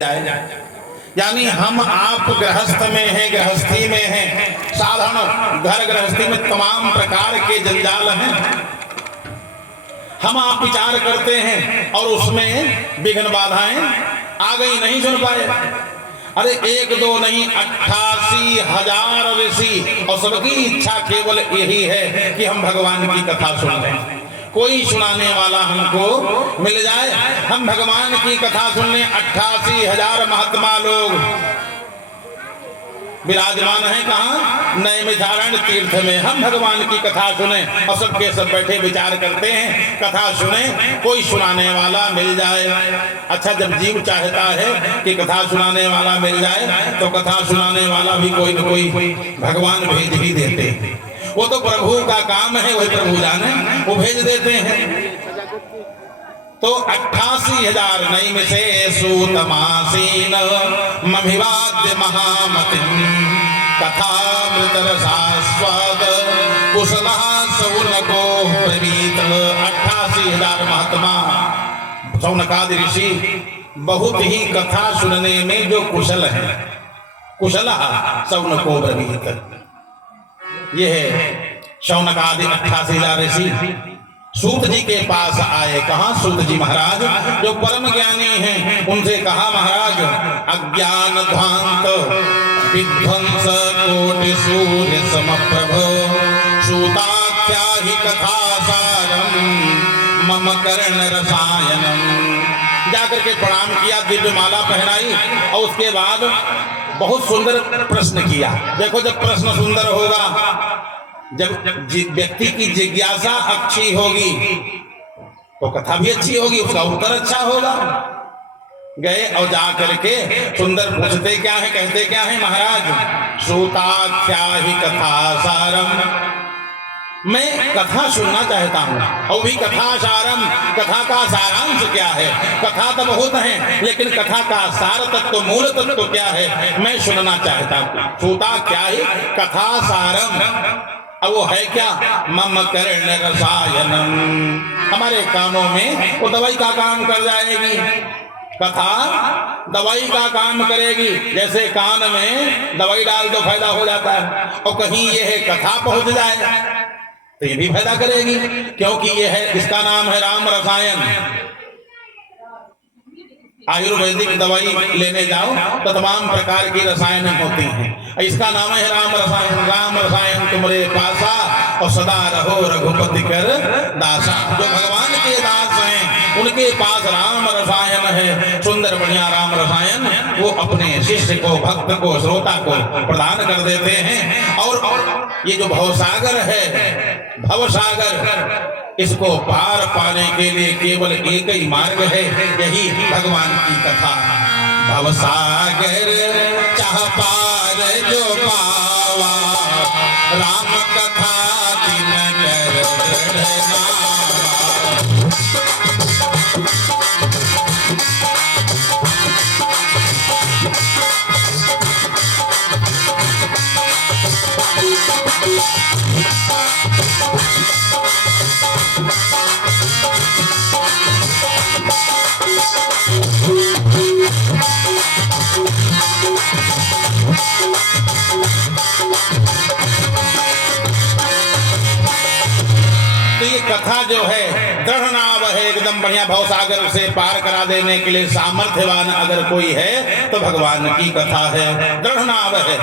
यानी हम आप गृहस्थ में हैं, गृहस्थी में हैं, साधारण घर गृहस्थी में तमाम प्रकार के जंजाल हैं। हम आप विचार करते हैं और उसमें विघ्न बाधाएं आ गई, नहीं सुन पाए। अरे एक दो नहीं 88,000 ऋषि और सबकी इच्छा केवल यही है कि हम भगवान की कथा सुन लें, कोई सुनाने वाला हमको मिल जाए, हम भगवान की कथा सुनने। 88,000 महात्मा लोग विराजमान हैं कहाँ? नैमिषारण्य तीर्थ में। हम भगवान की कथा सुने और सबके सब बैठे विचार करते हैं, कथा सुने, कोई सुनाने वाला मिल जाए। अच्छा, जब जीव चाहता है कि कथा सुनाने वाला मिल जाए तो कथा सुनाने वाला भी कोई न कोई भगवान भेज ही देते हैं। वो तो प्रभु का काम है, वही प्रभु जाने, वो भेज देते हैं। तो 88,000 नैमिषे सूतमासीन मभिवाद्य महामतिम कथामृतरसास्वाद कुशलः सौनको प्रवीत। 88,000 महात्मा सौनकादि ऋषि बहुत ही कथा सुनने में जो कुशल है, कुशलः सौनको प्रवीत। ये है शौनकादि 88,000 ऋषि सूत जी के पास आए। कहा? सूत जी महाराज जो परम ज्ञानी हैं, उनसे कहा महाराज अज्ञान ध्वांत विध्वंस कोटि सूर्य समप्रभ सूताख्या ही कथा सारम मम कर्ण रसायनम। जाकर के प्रणाम किया, दिव्य माला पहनाई और उसके बाद बहुत सुंदर प्रश्न किया। देखो, जब प्रश्न सुंदर होगा, जब व्यक्ति की जिज्ञासा अच्छी होगी तो कथा भी अच्छी होगी, उसका उत्तर अच्छा होगा। गए और जा करके सुंदर पूछते क्या है, कहते क्या है महाराज? श्रोताख्या ही कथा सारम। मैं कथा सुनना चाहता हूँ, और भी कथा सारम, कथा का सारांश क्या है? कथा तो बहुत है, लेकिन कथा का सार तत्व, मूल तत्व क्या है, मैं सुनना चाहता हूँ। श्रोता क्या है? कथा सारम। अब वो है क्या? मम कर्ण रसायनम। हमारे कानों में वो दवाई का काम कर जाएगी, कथा दवाई का काम करेगी। जैसे कान में दवाई डाल दो फायदा हो जाता है, और कहीं ये है कथा पहुंच जाए तो ये भी फायदा करेगी, क्योंकि ये है, इसका नाम है राम रसायन। आयुर्वेदिक दवाई लेने जाओ तो तमाम प्रकार की रसायन होती हैं, इसका नाम है राम रसायन। राम रसायन तुमरे पासा और सदा रहो रघुपति कर दासा। जो भगवान के दास हैं उनके पास राम रसायन है, सुंदर बढ़िया राम रसायन। वो अपने शिष्य को, भक्त को, श्रोता को प्रदान कर देते हैं। और ये जो भवसागर है, भवसागर, इसको पार पाने के लिए केवल एक ही मार्ग है, यही भगवान की कथा। भवसागर चाह पार जो पावा, राम कथा दिन कर कथा जो है दृढ़ नाव है, एकदम बढ़िया। भवसागर से पार करा देने के लिए सामर्थ्यवान अगर कोई है तो भगवान की कथा है, दृढ़ नाव है।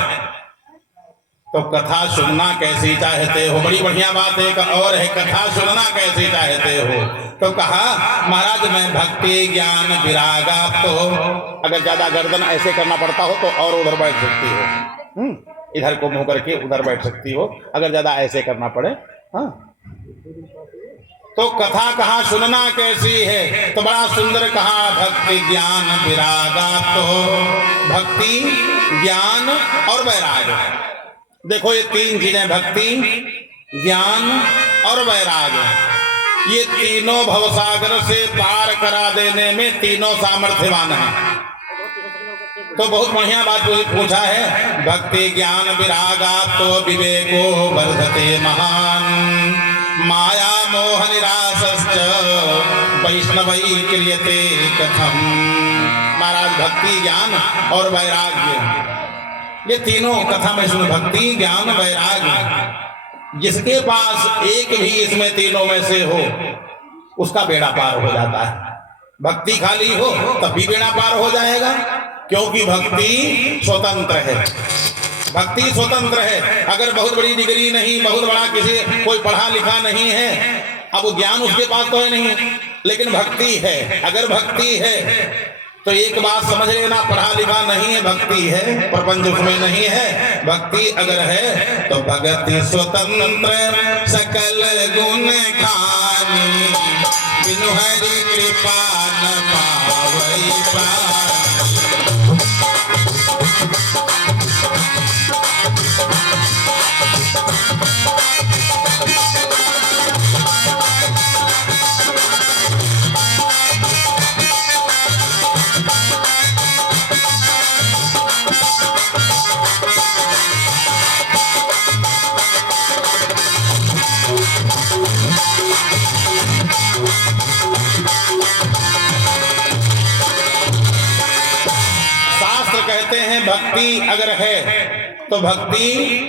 तो कथा सुनना कैसी चाहते हो? बड़ी बढ़िया बात एक और है, कथा सुनना कैसी चाहते हो? तो कहा महाराज मैं भक्ति ज्ञान विरागा। तो अगर ज्यादा गर्दन ऐसे करना पड़ता हो तो और उधर बैठ सकती हो, इधर को मुंह करके उधर बैठ सकती हो, अगर ज्यादा ऐसे करना पड़े। हाँ, तो कथा कहाँ सुनना कैसी है? तो बड़ा सुंदर कहा भक्ति ज्ञान विरागा। तो भक्ति, ज्ञान और वैराग, देखो ये तीन चीजें, भक्ति, ज्ञान और वैराग, ये तीनों भवसागर से पार करा देने में तीनों सामर्थ्यवान हैं। तो बहुत बढ़िया बात पूछा है। भक्ति ज्ञान विरागा तो विवेको वर्धते महान, माया मोह निरासश्च वैष्णवै क्रियते कथम। महाराज महाराज भक्ति, ज्ञान और वैराग्य, ये तीनों कथा में सुन। भक्ति, ज्ञान, वैराग्य, जिसके पास एक भी इसमें तीनों में से हो उसका बेड़ा पार हो जाता है। भक्ति खाली हो तब भी बेड़ा पार हो जाएगा, क्योंकि भक्ति स्वतंत्र है। भक्ति स्वतंत्र है। अगर बहुत बड़ी डिग्री नहीं, बहुत बड़ा किसी कोई पढ़ा लिखा नहीं है, अब ज्ञान उसके पास तो है नहीं, लेकिन भक्ति है। अगर भक्ति है तो एक बात समझ लेना, पढ़ा लिखा नहीं है, भक्ति है, प्रपंच उसमें नहीं है। भक्ति अगर है तो भक्ति स्वतंत्र सकल गुण खानी, बिनु हरि कृपा न पावई प्राणी। कहते हैं भक्ति अगर है तो भक्ति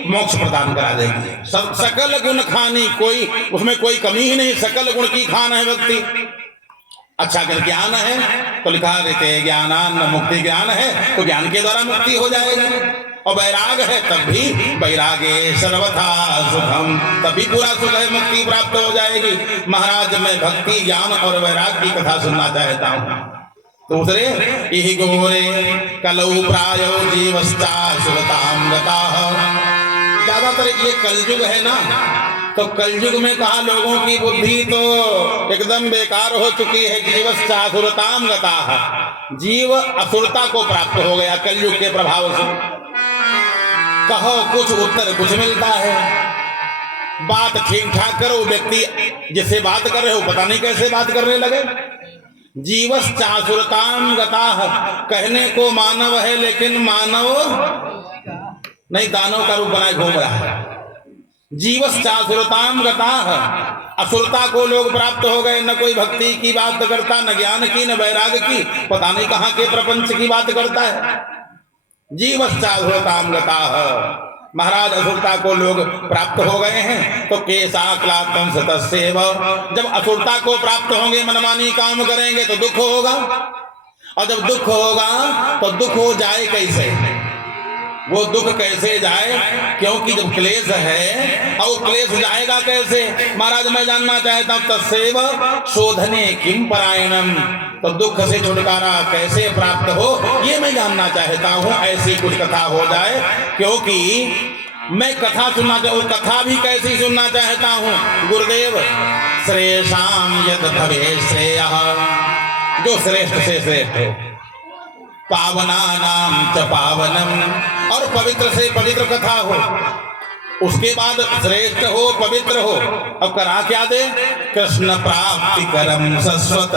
मोक्ष प्रदान करा देगी। सकल गुण खानी, कोई उसमें कोई कमी ही नहीं, सकल गुण की खान है भक्ति। अच्छा अगर ज्ञान है तो लिखा रहते हैं ज्ञानान मुक्ति, ज्ञान है तो ज्ञान के द्वारा मुक्ति हो जाएगी। और वैराग है तब भी वैरागे सर्वथा सुखम, तभी पूरा सुख है, मुक्ति प्राप्त हो जाएगी। महाराज मैं भक्ति, ज्ञान और वैराग की कथा सुनना चाहता हूँ। दूसरे इहि गोरे कलौ प्रायो जीवस्ता सुरताम गताः। ज्यादातर ये कलयुग है ना, तो कलयुग में कहा लोगों की बुद्धि तो एकदम बेकार हो चुकी है। जीवस्ता असुरताम गताः, जीव असुरता को प्राप्त हो गया कलयुग के प्रभाव से। कहो कुछ उत्तर कुछ मिलता है, बात ठीक ठाक करो, व्यक्ति जिससे बात कर रहे हो पता नहीं कैसे बात करने लगे। जीवश्चासुरताम गताः, कहने को मानव है लेकिन मानव नहीं, दानव का रूप बनाए घूम रहा है। जीवश्चासुरताम गताः, असुरता को लोग प्राप्त हो गए। न कोई भक्ति की बात करता, न ज्ञान की, न वैराग की, पता नहीं कहां के प्रपंच की बात करता है। जीवश्चासुरताम गताः, महाराज असुरता को लोग प्राप्त हो गए हैं। तो केशाक्लात्म सतस्येव, जब असुरता को प्राप्त होंगे, मनमानी काम करेंगे तो दुख होगा, और जब दुख होगा तो दुख हो जाए कैसे? वो दुख कैसे जाए? क्योंकि जब क्लेश है और क्लेश जाएगा कैसे? महाराज मैं जानना चाहता हूं तस्येव शोधने किम परायणम, तो दुख से छुटकारा कैसे प्राप्त हो ये मैं जानना चाहता हूं। ऐसी कुछ कथा हो जाए, क्योंकि मैं कथा सुनना चाहूँ। कथा भी कैसी सुनना चाहता हूँ? गुरुदेव श्रेषाम यद भवे श्रेयः, जो श्रेष्ठ से श्रेष्ठ हो, पावना नाम च पावनम, और पवित्र से पवित्र कथा हो, उसके बाद श्रेष्ठ हो, पवित्र हो। अब करा क्या दे? कृष्ण प्राप्ति करम सस्वत।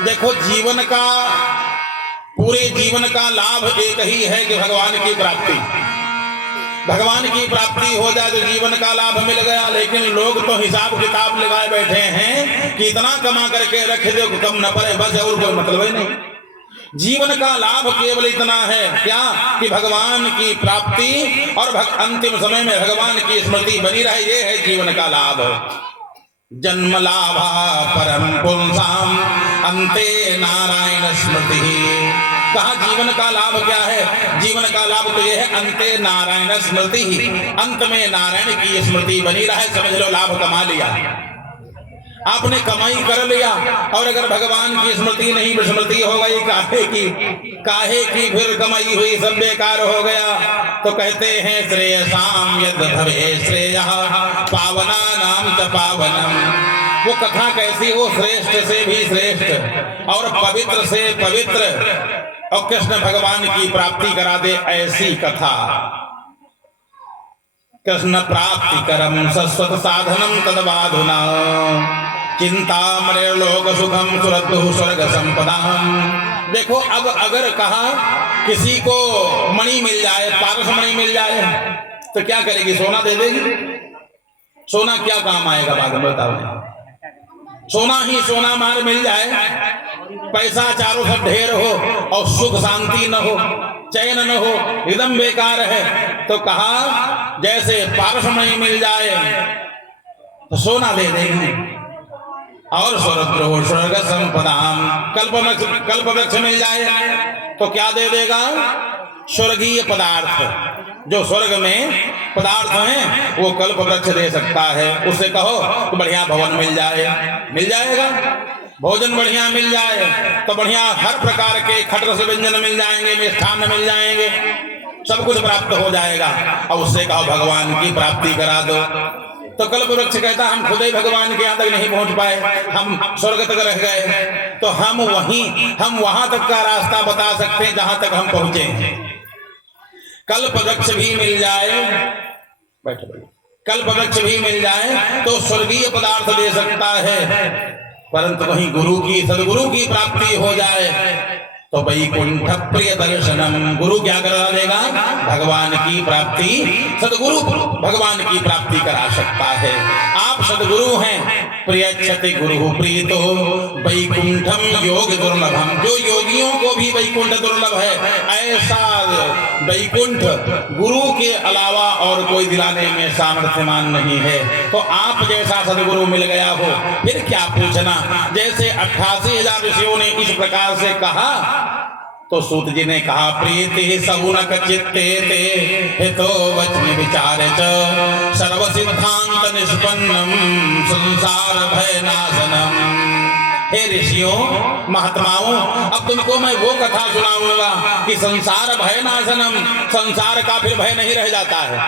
देखो जीवन का, पूरे जीवन का लाभ एक ही है कि भगवान की प्राप्ति। भगवान की प्राप्ति हो जाए तो जीवन का लाभ मिल गया। लेकिन लोग तो हिसाब किताब लगाए बैठे हैं कि इतना कमा करके रख दो कम न पड़े, बस और कोई मतलब ही नहीं। जीवन का लाभ केवल इतना है क्या कि भगवान की प्राप्ति और अंतिम समय में भगवान की स्मृति बनी रहे, ये है जीवन का लाभ। जन्म लाभा परम पुंसाम अंते नारायण स्मृति। कहा जीवन का लाभ क्या है? जीवन का लाभ तो यह है अंते नारायण स्मृति, अंत में नारायण की स्मृति बनी रहे। समझ लो लाभ कमा लिया, आपने कमाई कर लिया। और अगर भगवान की स्मृति नहीं विस्मृति हो गई, काहे की फिर कमाई हुई, सब बेकार हो गया। तो कहते हैं श्रेयसाम यद भवे श्रेयः पावना नाम च पावनम। वो कथा कैसी हो? श्रेष्ठ से भी श्रेष्ठ और पवित्र से पवित्र, और कृष्ण भगवान की प्राप्ति करा दे ऐसी कथा। कृष्ण प्राप्ति करम सस्वत साधनम तदवाधुना चिंतामणि लोक सुखम सुरद्दु स्वर्ग संपदाम। देखो अब अगर कहा किसी को मणि मिल जाए, पारस मणि मिल जाए, तो क्या करेगी? सोना दे देगी? सोना क्या काम आएगा बाद में बताओ? सोना ही सोना मार मिल जाए, पैसा चारों सब ढेर हो और सुख शांति न हो, चैन न हो, एकदम बेकार है। तो कहा जैसे पारसमणि मिल जाए तो सोना दे देंगे, और स्वर्गद्रोह स्वर्ग संपदाम, कल्प वृक्ष मिल जाए तो क्या दे देगा? स्वर्गीय पदार्थ, जो स्वर्ग में पदार्थ हैं वो कल्प वृक्ष दे सकता है। उससे कहो तो बढ़िया भवन मिल जाए, मिल जाएगा। भोजन बढ़िया मिल जाए तो बढ़िया हर प्रकार के खटरस व्यंजन मिल जाएंगे, मिष्ठान मिल जाएंगे, सब कुछ प्राप्त हो जाएगा। और उससे कहो भगवान की प्राप्ति करा दो, तो कल्प वृक्ष कहता हम खुद ही भगवान के यहाँ तक नहीं पहुंच पाए, हम स्वर्ग तक रह गए, तो हम वहां तक का रास्ता बता सकते हैं जहां तक हम पहुंचे। कल्प वृक्ष भी मिल जाए, बैठो, कल्प वृक्ष भी मिल जाए तो स्वर्गीय पदार्थ दे सकता है, परंतु वहीं गुरु की सदगुरु की प्राप्ति हो जाए तो वैकुंठ प्रिय दर्शनम, गुरु क्या करा देगा? भगवान की प्राप्ति, सदगुरु भगवान की प्राप्ति करा सकता है। आप सदगुरु हैं, प्रियच्छति गुरु प्रीतो वैकुंठम योग दुर्लभम, जो योगियों को भी वैकुंठ दुर्लभ है, ऐसा वैकुंठ गुरु के अलावा और कोई दिलाने में सामर्थ्यमान नहीं है। तो आप जैसा सदगुरु मिल गया हो, फिर क्या पूछना। जैसे 88,000 ऋषियों ने इस प्रकार से कहा तो सूत जी ने कहा प्रीति सहुनक चित्ते ते हितो वचन विचार च सर्व सिद्धांत निष्पन्नम संसार भय नाशनम। हे ऋषियों महात्माओं, अब तुमको मैं वो कथा सुनाऊंगा कि संसार भय नाशनम, संसार का फिर भय नहीं रह जाता है।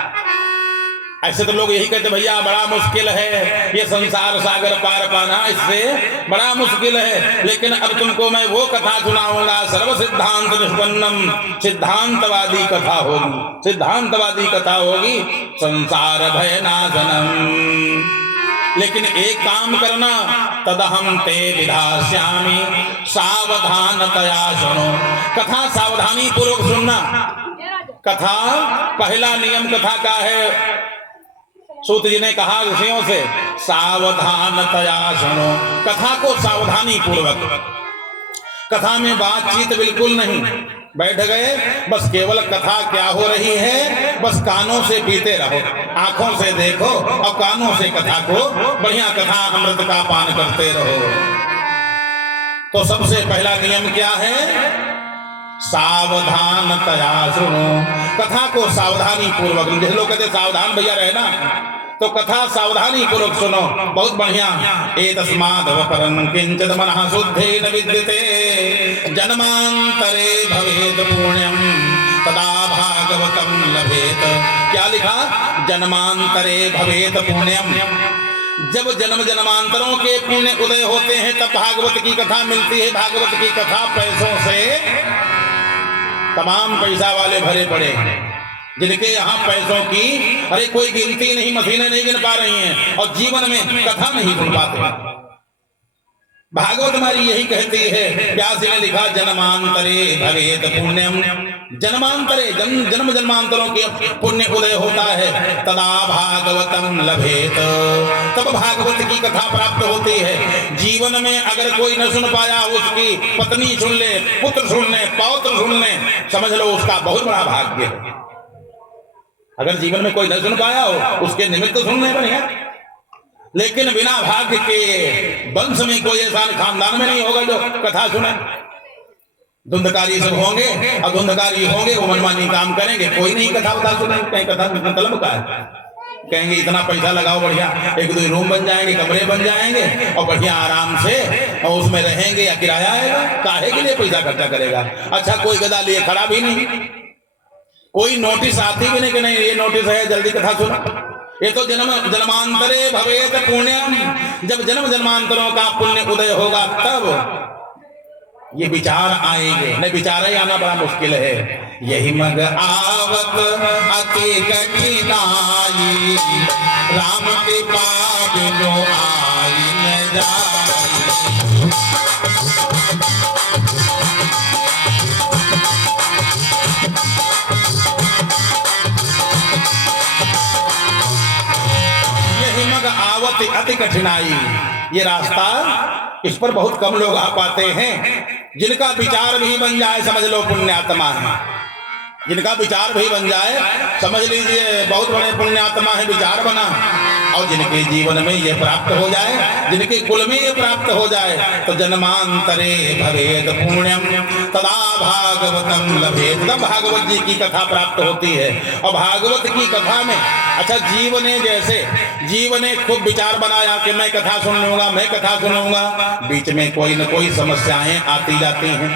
ऐसे तो लोग यही कहते भैया बड़ा मुश्किल है ये संसार सागर पार पाना, इससे बड़ा मुश्किल है। लेकिन अब तुमको मैं वो कथा सुनाऊंगा सर्व सिद्धांत निष्पन्नम, सिद्धांतवादी कथा होगी, सिद्धांतवादी कथा होगी, संसार भय नाशनम। लेकिन एक काम करना, तदहम ते विधास्यामि सावधानतया सुनो, कथा सावधानी पूर्वक सुनना। कथा पहला नियम कथा का है, सूत जी ने कहा ऋषियों से सावधानतया सुनो, कथा को सावधानी पूर्वक, कथा में बातचीत बिल्कुल नहीं, बैठ गए बस केवल कथा क्या हो रही है बस कानों से पीते रहो, आंखों से देखो और कानों से कथा को, बढ़िया कथा अमृत का पान करते रहो। तो सबसे पहला नियम क्या है? सावधानतया सुनो, कथा को सावधानी पूर्वक, जैसे लोग कहते सावधान भैया रहना, तो कथा सावधानी पूर्वक सुनो, बहुत बढ़िया। एतस्मादवपरं किंचित मनः शुद्धेन विद्यते जन्मांतरे भवेत पुण्यम तदा भागवतम लभेत। क्या लिखा? जन्मांतरे भवेत पुण्यम, जब जन्म जन्मांतरों के पुण्य उदय होते हैं तब भागवत की कथा मिलती है। भागवत की कथा पैसों से तमाम पैसा वाले भरे पड़े हैं, जिनके यहाँ पैसों की अरे कोई गिनती नहीं, मशीनें नहीं गिन पा रही हैं और जीवन में कथा नहीं सुन पाते। भागवत हमारी यही कहती है, व्यास ने लिखा जन्मांतरे भवेत पुण्यम, जन्मांतरे जन्म जन्मांतरों के पुण्य उदय होता है, तदा भागवतम लभेत, तब भागवत की कथा प्राप्त होती है। जीवन में अगर कोई न सुन पाया, उसकी पत्नी सुन ले, पुत्र सुन ले, पौत्र सुन ले, समझ लो उसका बहुत बड़ा भाग्य है। अगर जीवन में कोई न सुन पाया हो उसके निमित्त सुनने बढ़िया, लेकिन बिना भाग्य के वंश में कोई ऐसा खानदान में नहीं होगा जो कथा सुने। धुंधकारी सब होंगे और धुंधकारी होंगे वो मनमानी काम करेंगे, कोई नहीं कथा बता सुने। कहीं कथा मतलब का है, कहेंगे इतना पैसा लगाओ, बढ़िया एक दो रूम बन जाएंगे, कमरे बन जाएंगे और बढ़िया आराम से और उसमें रहेंगे, या किराया आएगा, काहे के लिए पैसा खर्चा करेगा। अच्छा कोई गदा लिए खड़ा भी नहीं, कोई नोटिस आती भी नहीं कि नहीं ये नोटिस है जल्दी कथा सुनो। ये तो जन्मांतरे भवेत पुण्यम, जब जन्म जन्मांतरों का पुण्य उदय होगा तब ये विचार आएंगे, नहीं विचार ही आना बड़ा मुश्किल है। यही मग आवत अति कठिनाई, राम के पाप जो आई न जाई। आवत अति अति कठिनाई। ये रास्ता इस पर बहुत कम लोग आ पाते हैं। जिनका विचार भी बन जाए समझ लो पुण्यात्मा है। जिनका विचार भी बन जाए समझ लीजिए बहुत बड़े पुण्यात्मा है, विचार बना। और जिनके जीवन में ये प्राप्त हो जाए, जिनके कुल में ये प्राप्त हो जाए, तो जन्मांतरे भवेद पुण्यम तदा भागवतम लभेत। तब भागवत जी की कथा प्राप्त होती है। और भागवत की कथा में अच्छा जीव ने जैसे जीव ने खूब विचार बनाया कि मैं कथा सुन लूंगा, मैं कथा सुनूंगा, बीच में कोई न कोई समस्याएं आती जाती हैं।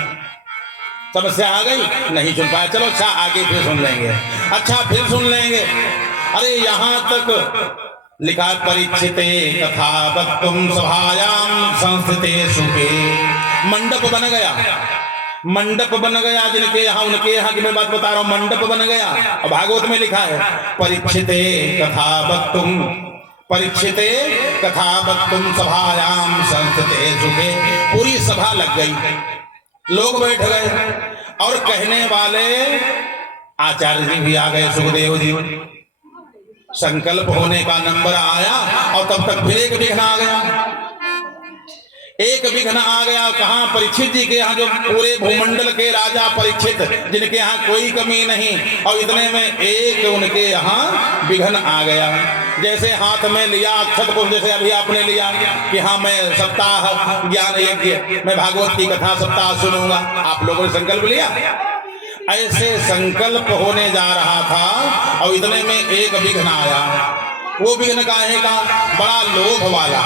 समस्या आ गई, नहीं सुन पाया, चलो अच्छा आगे फिर सुन लेंगे, अच्छा फिर सुन लेंगे। अरे यहां तक लिखा परीक्षिते कथा वक्तुम सभायाम संस्थिते सुखे। मंडप बन गया, मंडप बन गया जिनके यहाँ, उनके यहाँ की मैं बात बता रहा हूं, मंडप बन गया। और भागवत में लिखा है परीक्षिते कथा वक्तुम, परीक्षिते कथा वक्तुम सभायाम संस्थिते सुखे। पूरी सभा लग गई, लोग बैठ गए और कहने वाले आचार्य जी भी आ गए, सुखदेव जी। संकल्प होने का नंबर आया और तब तक फिर एक विघ्न आ गया, एक विघ्न आ गया। कहाँ? परीक्षित जी के यहाँ, जो पूरे भूमंडल के राजा परीक्षित, जिनके यहाँ कोई कमी नहीं, और इतने में एक उनके यहाँ विघ्न आ गया। जैसे हाथ में लिया अक्षत पुष्प, जैसे अभी आपने लिया कि हाँ मैं सप्ताह ज्ञान यज्ञ, मैं भागवत की कथा सप्ताह सुनूंगा, आप लोगों ने संकल्प लिया। ऐसे संकल्प होने जा रहा था और इतने में एक विघ्न आया। वो विघ्न काहे का? बड़ा लोभ वाला,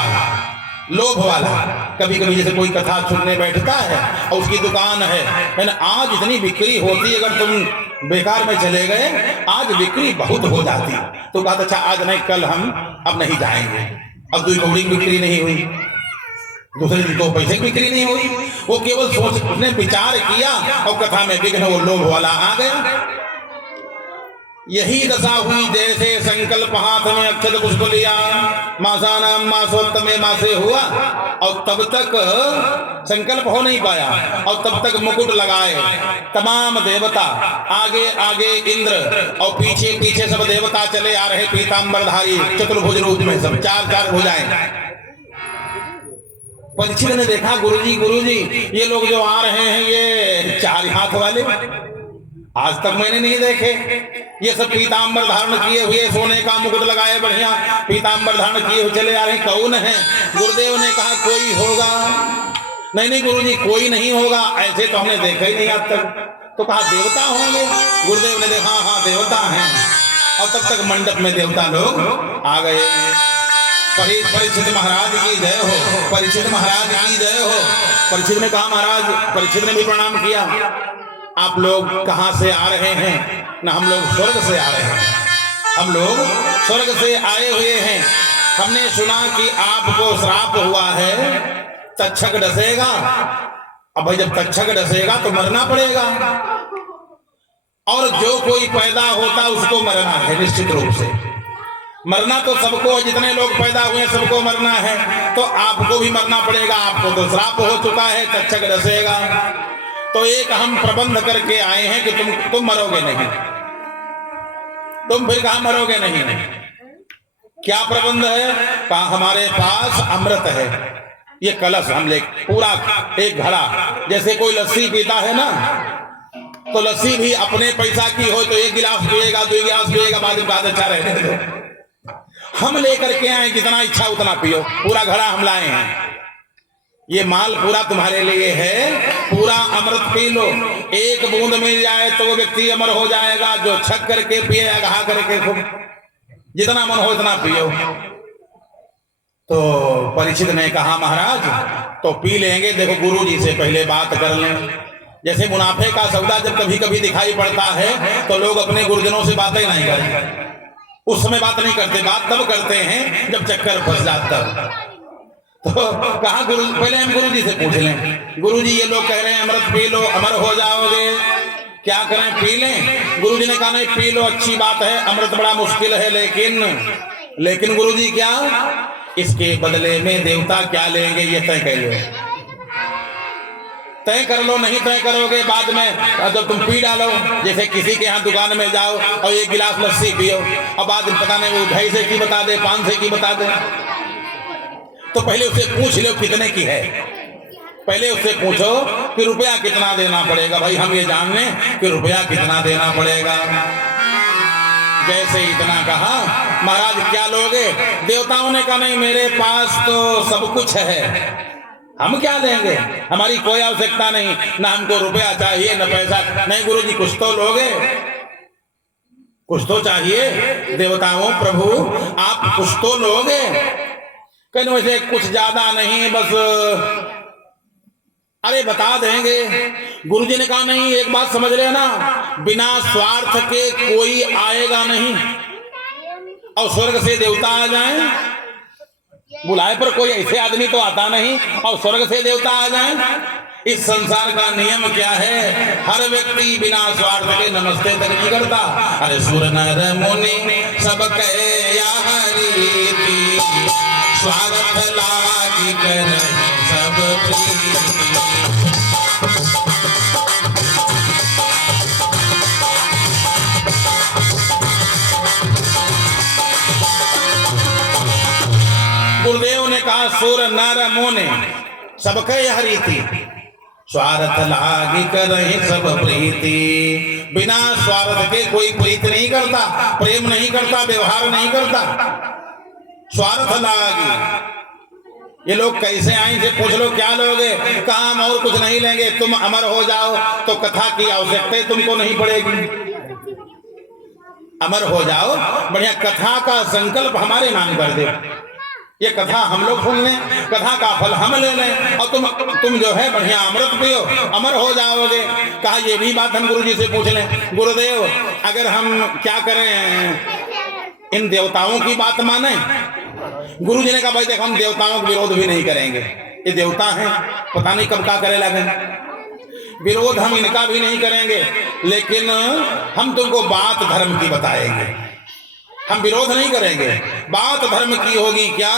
लोभ वाला। कभी कभी जैसे कोई कथा सुनने बैठता है और उसकी दुकान है ना, आज इतनी बिक्री होती, अगर तुम बेकार में चले गए, आज बिक्री बहुत हो जाती, तो कहा अच्छा आज नहीं, कल हम अब नहीं जाएंगे। अब 2 कौड़ी बिक्री नहीं हुई, दूसरे दिन 2 पैसे की बिक्री नहीं हुई। वो केवल सोच, उसने विचार किया और कथा में विघ्न, वो लोभ वाला आ गया। यही दशा हुई जैसे संकल्प हाथ में अक्षत पुष्प लिया, मासानाम मासोत्तमे मासे हुआ, और तब तक संकल्प हो नहीं पाया, और तब तक मुकुट लगाए तमाम देवता, आगे आगे इंद्र और पीछे पीछे सब देवता चले आ रहे, पीतांबरधारी चतुर्भुज रूप में, सब 4-4 भुजाएं। परीक्षित ने देखा गुरुजी ये लोग जो आ रहे हैं ये 4 हाथ वाले, आज तक मैंने नहीं देखे। ये सब पीतांबर धारण किए हुए, सोने का मुकुट लगाए, बढ़िया पीतांबर धारण किए हुए चले आ रहे, कौन है? गुरुदेव ने कहा कोई होगा। नहीं गुरुजी कोई नहीं होगा, ऐसे तो हमने देखा ही नहीं आज तक। तो कहा देवता होंगे। गुरुदेव ने देखा हाँ देवता हैं। और तब तक मंडप में देवता लोग आ गए। परीक्षित महाराज की जय हो, परीक्षित महाराज की जय हो। परीक्षित ने कहा महाराज, परीक्षित ने भी प्रणाम किया, आप लोग कहां से आ रहे हैं? ना हम लोग स्वर्ग से आ रहे हैं, हम लोग स्वर्ग से आए हुए हैं। हमने सुना कि आपको श्राप हुआ है, तक्षक डसेगा। अब भाई जब तक्षक डसेगा तो मरना पड़ेगा, और जो कोई पैदा होता उसको मरना है, निश्चित रूप से मरना तो सबको, जितने लोग पैदा हुए सबको मरना है, तो आपको भी मरना पड़ेगा। आपको तो श्राप हो चुका है, तक्षक डसेगा। तो एक हम प्रबंध करके आए हैं कि तुम मरोगे नहीं। तुम फिर कहा मरोगे नहीं? क्या प्रबंध है? कहा हमारे पास अमृत है, ये कलश हम ले, पूरा एक घड़ा। जैसे कोई लस्सी पीता है ना, तो लस्सी भी अपने पैसा की हो तो 1 गिलास पिएगा, 2 गिलास पिएगा, बाद में बात अच्छा रहे। हम लेकर के आए, जितना इच्छा उतना पियो, पूरा घड़ा हम लाए हैं। ये माल पूरा तुम्हारे लिए है, पूरा अमृत पी लो। 1 बूंद मिल जाए तो वो व्यक्ति अमर हो जाएगा, जो छक करके पिए, अघा करके खूब, जितना मन हो इतना पियो। तो परीक्षित ने कहा महाराज तो पी लेंगे, देखो गुरु जी से पहले बात कर लें। जैसे मुनाफे का सौदा जब कभी कभी दिखाई पड़ता है तो लोग अपने गुरुजनों से बातें नहीं करते, उस समय बात नहीं करते, बात तब करते हैं जब चक्कर फंस जाता है। तो कहा गुरु, पहले हम गुरु जी से पूछ लें, गुरु जी ये लोग कह रहे हैं अमृत पी लो अमर हो जाओगे, क्या करें? पी लें? गुरु जी ने कहा नहीं पी लो, अच्छी बात है, अमृत बड़ा मुश्किल है, लेकिन गुरु जी क्या, इसके बदले में देवता क्या लेंगे ये तय कर लो, तय कर लो। नहीं तय करोगे बाद में जब तुम पी डालो, जैसे किसी के यहाँ दुकान में जाओ और 1 गिलास लस्सी पियो, और बाद में पता नहीं वो 2.5 की बता दे, 5 की बता दे, तो पहले उससे पूछ लो कितने की है। पहले उससे पूछो कि रुपया कितना देना पड़ेगा। भाई हम ये जान लें कि रुपया कितना देना पड़ेगा। जैसे इतना कहा, महाराज क्या लोगे? देवताओं ने कहा नहीं, मेरे पास तो सब कुछ है, हम क्या लेंगे, हमारी कोई आवश्यकता नहीं, ना हमको रुपया चाहिए न पैसा। नहीं गुरुजी, कुछ तो लोगे, कुछ तो चाहिए। देवताओं प्रभु आप कुछ तो लोगे। कहने वैसे कुछ ज्यादा नहीं, बस अरे बता देंगे। गुरुजी ने कहा नहीं, एक बात समझ लेना, बिना स्वार्थ के कोई आएगा नहीं। और स्वर्ग से देवता आ जाएं, बुलाए पर कोई ऐसे आदमी तो आता नहीं, और स्वर्ग से देवता आ जाएं। इस संसार का नियम क्या है? हर व्यक्ति बिना स्वार्थ के नमस्ते तक नहीं करता। अरे सुर नर मुनि सब कहे या रीति, स्वार्थ लागी कर सब प्रीति। गुरुदेव ने कहा सुर नर मुनि सबके यह रीति, स्वार्थ लागी करहि सब प्रीति। बिना स्वार्थ के कोई प्रीति नहीं करता, प्रेम नहीं करता, व्यवहार नहीं करता। स्वार्थ लागी। ये लोग कैसे आए थे? पूछ लो क्या लोगे? काम और कुछ नहीं लेंगे, तुम अमर हो जाओ तो कथा की आवश्यकता तुमको नहीं पड़ेगी। अमर हो जाओ, बढ़िया कथा का संकल्प हमारे नाम कर दे। ये कथा हम लोग सुन लें, कथा का फल हम ले लें, और तुम जो है बढ़िया अमृत पियो, अमर हो जाओगे। कहा ये भी बात हम गुरुजी से पूछ लें। गुरुदेव अगर हम क्या करें, इन देवताओं की बात माने? गुरुजी ने कहा भाई देख, हम देवताओं का विरोध भी नहीं करेंगे, ये देवता हैं, पता नहीं कब क्या करे लगे। विरोध हम इनका भी नहीं करेंगे, लेकिन हम तुमको बात धर्म की बताएंगे। हम विरोध नहीं करेंगे, बात धर्म की होगी। क्या?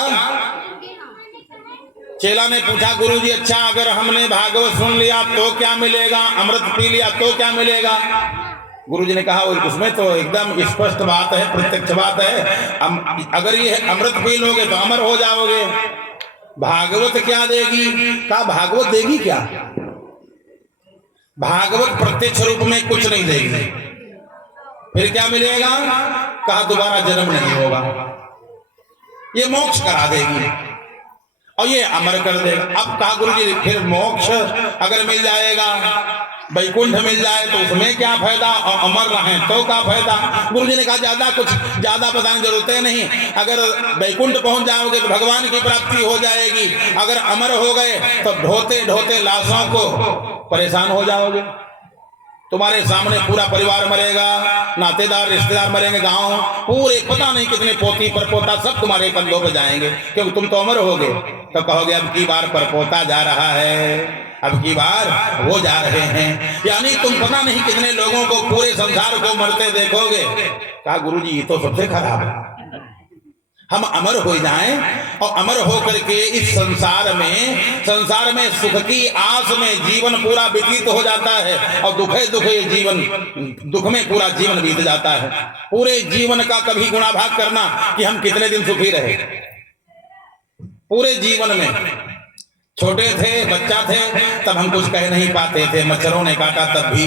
चेला ने पूछा गुरुजी अच्छा अगर हमने भागवत सुन लिया तो क्या मिलेगा, अमृत पी लिया तो क्या मिलेगा? गुरुजी ने कहा उसमें तो एकदम स्पष्ट बात है, प्रत्यक्ष बात है। अगर ये अमृत पी लोगे तो अमर हो जाओगे। भागवत क्या देगी? कहा भागवत देगी क्या? भागवत प्रत्यक्ष रूप में कुछ नहीं देगी। फिर क्या मिलेगा? कहा दोबारा जन्म नहीं होगा। ये मोक्ष करा देगी और ये अमर कर देगा। अब कहा गुरुजी फिर मोक्ष अगर मिल जाएगा, वैकुंठ मिल जाए तो उसमें क्या फायदा, और अमर रहे तो क्या फायदा? गुरुजी ने कहा ज्यादा बताने की जरूरत नहीं। अगर वैकुंठ पहुंच जाओगे तो भगवान की प्राप्ति हो जाएगी, अगर अमर हो गए तो ढोते ढोते लाशों को परेशान हो जाओगे। तुम्हारे सामने पूरा परिवार मरेगा, नातेदार रिश्तेदार मरेंगे, गांव पूरे पता नहीं कितने पोती परपोता सब तुम्हारे कंधों पे जाएंगे, क्योंकि तुम तो अमर होगे। तो कहोगे अब की बार परपोता जा रहा है, अब की बार वो जा रहे हैं, यानी तुम पता नहीं कितने लोगों को पूरे संसार को मरते देखोगे। कहा गुरुजी ये तो सबसे खराब है, हम अमर हो जाएं और अमर होकर के इस संसार में सुख की आस में जीवन पूरा व्यतीत हो जाता है, और दुख में पूरा जीवन बीत जाता है। पूरे जीवन का कभी गुणाभाग करना कि हम कितने दिन सुखी रहे। पूरे जीवन में छोटे थे, बच्चा थे, तब हम कुछ कह नहीं पाते थे, मच्छरों ने काटा तब भी,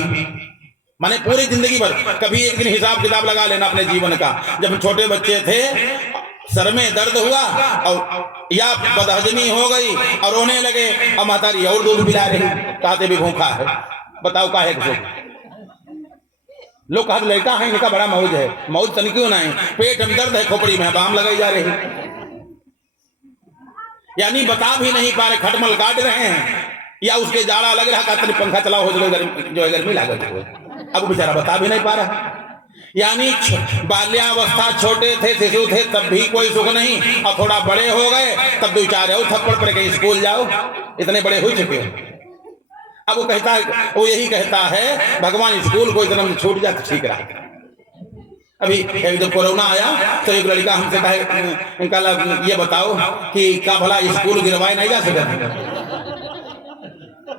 माने पूरी जिंदगी भर। कभी एक दिन हिसाब किताब लगा लेना अपने जीवन का, जब छोटे बच्चे थे, सर में दर्द हुआ और या बदहजमी हो गई और रोने लगे, और महतारी और दूध पिला रही, कहते भी भूखा है, बताओ काहे को? लोग कहते लड़का है इनका बड़ा मौज है, मौज तन क्यों ना है, पेट में दर्द है, खोपड़ी में बाम लगाई जा रही, यानी बता भी नहीं पा रहे, खटमल काट रहे हैं, या उसके जाड़ा लग रहा, कहते पंखा चलाओ हो जो गर्मी लागत हो, अब बेचारा बता भी नहीं पा रहा। यानी बाल्यावस्था छोटे थे, शिशु थे, तब भी कोई सुख नहीं, और थोड़ा बड़े हो गए तब दो चार और थप्पड़ पड़ गए, स्कूल जाओ, इतने बड़े हो चुके हो। अब वो यही कहता है भगवान स्कूल को इतना छूट जाए तो ठीक रहा। अभी जब कोरोना आया तो एक लड़का हमसे कहा ये बताओ कि क्या भला स्कूल गिरवाए नहीं जा सके?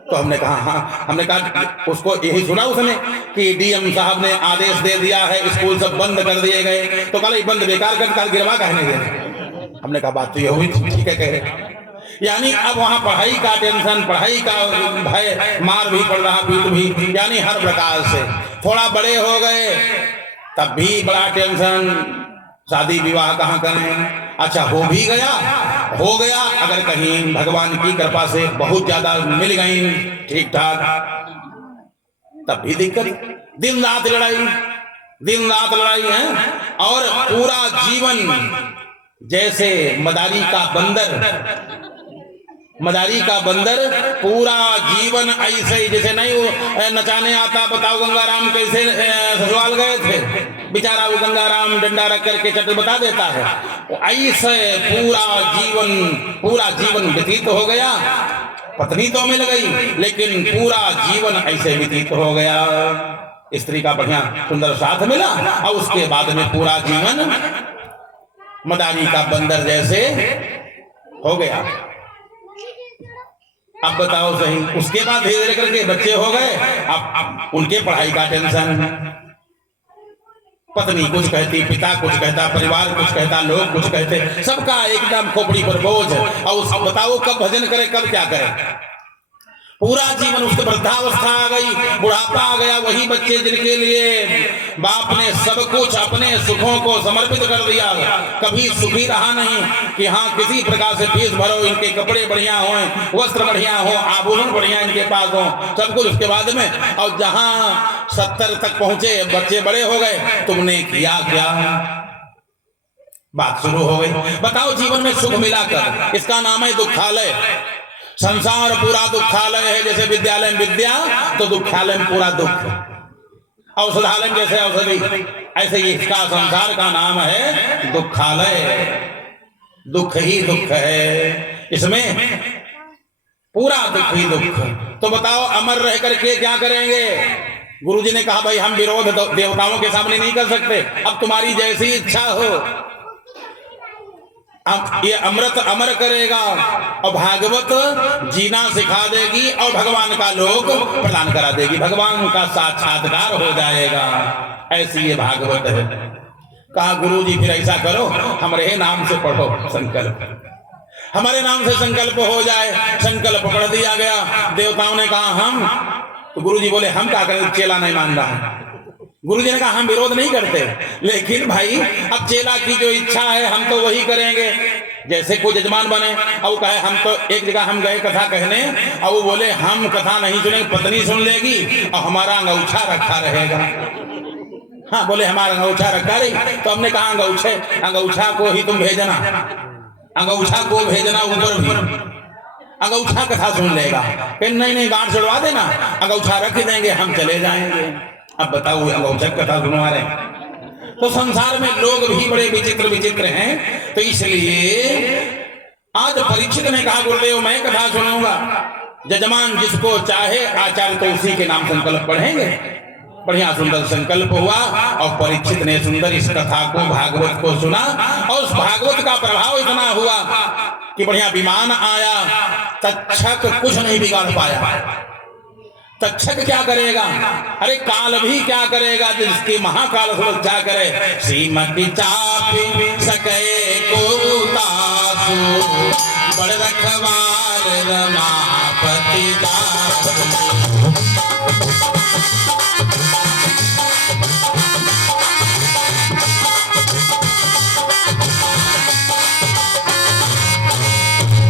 तो हमने कहा हाँ, हमने कहा उसको यही सुना उसने कि डीएम साहब ने आदेश दे दिया है, स्कूल सब बंद कर दिए गए, तो कल बंद बेकार कर गिरवा कहने गए। हमने कहा बात तो ये हुई, ठीक है कह रहे। यानी अब वहां पढ़ाई का टेंशन, पढ़ाई का भय, मार भी पड़ रहा, पीट भी, यानी हर प्रकार से। थोड़ा बड़े हो गए तब भी बड़ा टेंशन, शादी विवाह कहाँ करें। अच्छा हो भी गया, हो गया, अगर कहीं भगवान की कृपा से बहुत ज्यादा मिल गई ठीक ठाक, तब भी दिक्कत। दिन रात लड़ाई, दिन रात लड़ाई है। और पूरा जीवन जैसे मदारी का बंदर, मदारी का बंदर पूरा जीवन ऐसे ही, जैसे नहीं वो नचाने आता। बताओ गंगाराम कैसे ससुराल गए थे, बेचारा वो गंगाराम डंडा रख करके चट बता देता है। ऐसे पूरा जीवन व्यतीत हो गया। पत्नी तो मिल गई लेकिन पूरा जीवन ऐसे व्यतीत हो गया। स्त्री का बढ़िया सुंदर साथ मिला और उसके बाद में पूरा जीवन मदारी का बंदर जैसे हो गया। अब बताओ सही, उसके बाद धीरे धीरे करके बच्चे हो गए। अब उनके पढ़ाई का टेंशन, पत्नी कुछ कहती, पिता कुछ कहता, परिवार कुछ कहता, लोग कुछ कहते, सबका एकदम खोपड़ी पर बोझ। और बताओ कब भजन करे, कब क्या करे। पूरा जीवन उसको वृद्धावस्था आ गई, बुढ़ापा आ गया। वही बच्चे जिनके लिए बाप ने सब कुछ अपने सुखों को समर्पित कर दिया, कभी सुखी रहा नहीं कि हाँ किसी प्रकार से फीस भरो, इनके कपड़े बढ़िया हो, वस्त्र बढ़िया हो, आभूषण बढ़िया इनके पास हो, सब कुछ उसके बाद में। और जहां 70 तक पहुंचे, बच्चे बड़े हो गए, तुमने किया क्या, बात शुरू हो गई। बताओ जीवन में सुख मिलाकर, इसका नाम है दुखालय। संसार पूरा दुखालय है। जैसे विद्यालय में विद्या तो दुखालय में पूरा दुख, औषधालय में जैसे औषधि, ऐसे ही इसका संसार का नाम है दुखालय। दुख ही दुख है, इसमें पूरा दुख ही दुख। तो बताओ अमर रह करके क्या करेंगे। गुरुजी ने कहा भाई हम विरोध देवताओं के सामने नहीं कर सकते, अब तुम्हारी जैसी इच्छा हो। अब ये अमृत अमर करेगा और भागवत जीना सिखा देगी और भगवान का लोक प्रदान करा देगी, भगवान का साक्षात्कार हो जाएगा। ऐसी ये भागवत है। कहा गुरुजी फिर ऐसा करो, हमारे नाम से पढ़ो संकल्प, हमारे नाम से संकल्प हो जाए। संकल्प पढ़ दिया गया। देवताओं ने कहा हम, तो गुरुजी बोले हम क्या करें, चेला नहीं मान रहा है। गुरुजी ने कहा हम विरोध नहीं करते, लेकिन भाई अब चेला की जो इच्छा है हम तो वही करेंगे। जैसे कोई जजमान बने और कहे हम तो, एक जगह हम गए कथा कहने और वो बोले हम कथा नहीं सुनेंगे, पत्नी सुन लेगी और हमारा अंगूठा रखा रहेगा। हाँ बोले हमारा अंगूठा रखा रही, तो हमने कहा अंगूठा को ही तुम भेजना, अंगूठा को भेजना ऊपर भी, अंगूठा कथा सुन लेगा। फिर नहीं गांठ छुड़वा देना, अंगूठा रख देंगे, हम चले जाएंगे। अब बताओ अंगूठा कथा सुनवा रहे। तो संसार में लोग भी बड़े विचित्र विचित्र हैं। तो इसलिए आज परीक्षित ने कहा गुरुदेव मैं कथा सुनूंगा। जजमान जिसको चाहे आचार्य तो उसी के नाम संकल्प पढ़ेंगे। बढ़िया सुंदर संकल्प हुआ और परीक्षित ने सुंदर इस कथा को, भागवत को सुना और उस भागवत का प्रभाव इतना हुआ कि बढ़िया विमान आया। तक्षक कुछ नहीं बिगाड़ पाया। तक्षक क्या करेगा, अरे काल भी क्या करेगा, जिसकी महाकाल सुरक्षा करे। श्रीमती चापी सके को तासु, बड़ रखवार रमापति दासु।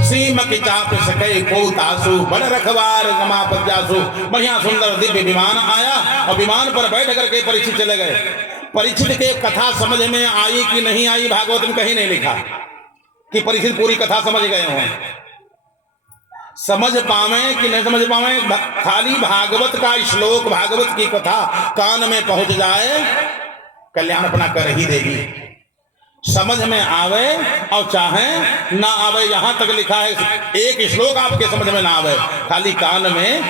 श्रीमती चाप सके को तासु, बड़ रखवार रमापति। बढ़िया सुंदर दिव्य विमान आया और विमान पर बैठ करके परीक्षित चले गए। परीक्षित के कथा समझ में आई कि नहीं आई, भागवत में कहीं नहीं लिखा कि परीक्षित पूरी कथा समझ गए हों। समझ पावे कि नहीं समझ पावे, खाली भागवत का श्लोक, भागवत की कथा कान में पहुंच जाए, कल्याण अपना कर ही देगी। समझ में आवे और चाहे ना आवे, यहां तक लिखा है एक श्लोक आपके समझ में ना आवे, खाली कान में।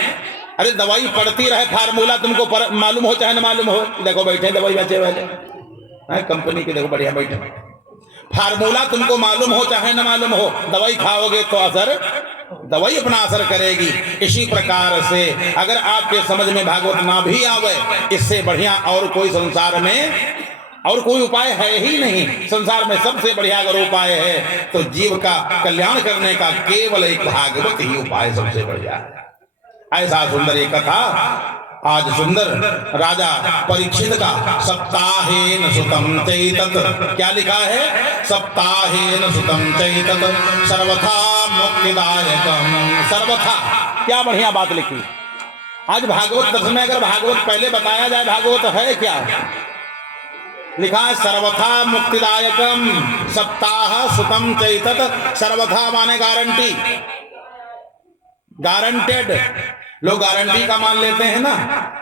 अरे दवाई पढ़ती रहे, फार्मूला तुमको मालूम हो चाहे ना मालूम हो। देखो बैठे दवाई बेचे वाले कंपनी के, देखो बढ़िया बैठे। फार्मूला तुमको मालूम हो चाहे ना मालूम हो, दवाई खाओगे तो असर, दवाई अपना असर करेगी। इसी प्रकार से अगर आपके समझ में भागवत ना भी आवे, इससे बढ़िया और कोई संसार में और कोई उपाय है ही नहीं। संसार में सबसे बढ़िया अगर उपाय है तो जीव का कल्याण करने का केवल एक भागवत ही उपाय सबसे बढ़िया है। ऐसा सुंदर एक कथा आज सुंदर राजा परीक्षित का सप्ताहेन सुतम चैतत, क्या लिखा है? सप्ताहेन सुतम चैतत सर्वथा मुक्तिदायकम। सर्वथा, क्या बढ़िया बात लिखी। आज भागवत दर्शन में अगर भागवत पहले बताया जाए भागवत है क्या, लिखा है सर्वथा मुक्तिदायकम सप्ताह सुतम चैतत। सर्वथा माने गारंटी, गारंटेड। लोग गारंटी का मान लेते हैं ना,